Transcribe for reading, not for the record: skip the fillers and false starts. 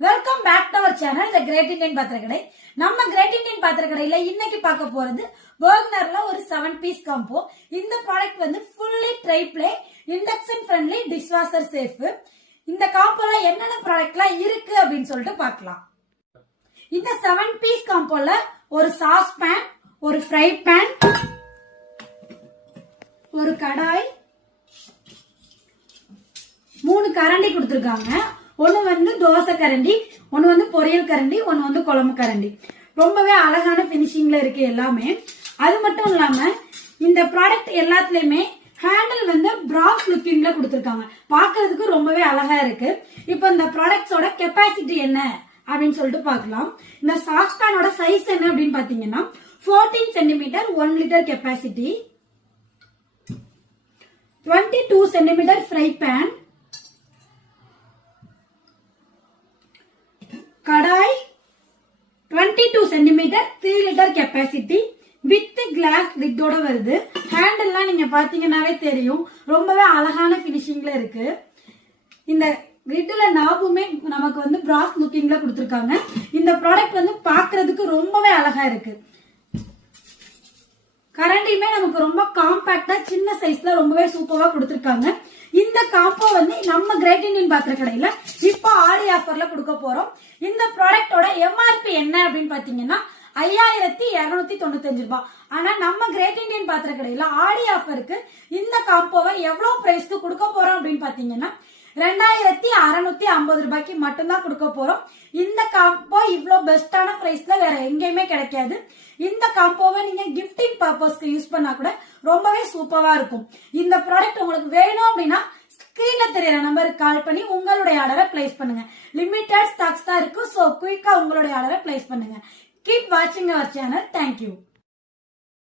Welcome back to our channel the great Indian பாத்திரக்கடை. நம்ம great Indian பாத்திரக்கடையில இன்னைக்கு பார்க்க போறது பர்கனர்ல ஒரு 7 பீஸ் காம்போ. இந்த ப்ராடக்ட் வந்து fully try play, induction friendly, dishwasher safe. இந்த காம்போல என்னென்ன ப்ராடக்ட்லாம் இருக்கு அப்படின்னு சொல்லிட்டு பார்க்கலாம். இந்த 7 பீஸ் காம்போல ஒரு சாஸ் பேன், ஒரு ஃப்ரை பேன், ஒரு கடாய், 3 கரண்டி கொடுத்திருக்காங்க. ஒன்னு வந்து தோசை கரண்டி, ஒன்னு வந்து பொரியல் கரண்டி, ஒன்னு வந்து குழம்பு கரண்டி. ரொம்பவே அழகான பினிஷிங்ல இருக்கு எல்லாமே. அது மட்டும் இல்லாம இந்த ப்ராடக்ட் எல்லாத்துலயுமே ஹேண்டில் வந்து பிராஸ் லுக்கிங்ல கொடுத்திருக்காங்க. பாக்குறதுக்கு ரொம்பவே அழகா இருக்கு. இப்போ இந்த ப்ராடக்ட்ஸோட கெப்பாசிட்டி என்ன அப்படின்னு சொல்லிட்டு பார்க்கலாம். இந்த சாஸ் பேனோட சைஸ் என்ன அப்படின்னு பாத்தீங்கன்னா 14 centimetre 1 litre capacity, 22 centimetre fry pan, kadai 22 centimetre 3 litre capacity with glass லிட்டோட வருது. ஹேண்டில்லாம் நீங்க பாத்தீங்கன்னாவே தெரியும், ரொம்பவே அழகான பினிஷிங்ல இருக்கு. இந்த லிட்ல நாபுமே நமக்கு வந்து பிராஸ் லுக்கிங்ல கொடுத்திருக்காங்க. இந்த ப்ராடக்ட் வந்து பாக்குறதுக்கு ரொம்பவே அழகா இருக்கு. கரண்டியுமே நமக்கு ரொம்ப காம்பாக்டா சின்ன சைஸ்ல ரொம்பவே சூப்பரா கொடுத்திருக்காங்க. இந்த காம்போ வந்து நம்ம கிரேட் இந்தியன் பாத்திரக்கடையில இப்போ ஆடி ஆஃபர்ல கொடுக்க போறோம். இந்த ப்ராடக்டோட எம்ஆர்பி என்ன அப்படின்னு பாத்தீங்கன்னா 5295 ரூபாய். ஆனா நம்ம கிரேட் இந்தியன் பாத்திரக்கடையில ஆடி ஆஃபருக்கு இந்த காம்போவை எவ்வளவு பிரைஸ்க்கு கொடுக்க போறோம் அப்படின்னு பாத்தீங்கன்னா 2650 ரூபாய்க்கு மட்டும்தான் கொடுக்க போறோம். இந்த காம்போ இவ்வளவு பெஸ்டான பிரைஸ்ல வேற எங்கேயுமே கிடைக்காது. இந்த காம்போவை நீங்க கிஃப்டிங் பர்பஸ்க்கு யூஸ் பண்ணா கூட ரொம்பவே சூப்பரா இருக்கும். இந்த ப்ராடக்ட் உங்களுக்கு வேணும் அப்படின்னா ஸ்கிரீன்ல தெரியற நம்பருக்கு கால் பண்ணி உங்களுடைய ஆர்டரை பிளேஸ் பண்ணுங்க. லிமிடெட் ஸ்டாக்ஸ் தான் இருக்கு. சோ குயிக்கா உங்களுடைய ஆர்டரை பிளேஸ் பண்ணுங்க. கீப் வாட்சிங் அவர் சேனல். தேங்க்யூ.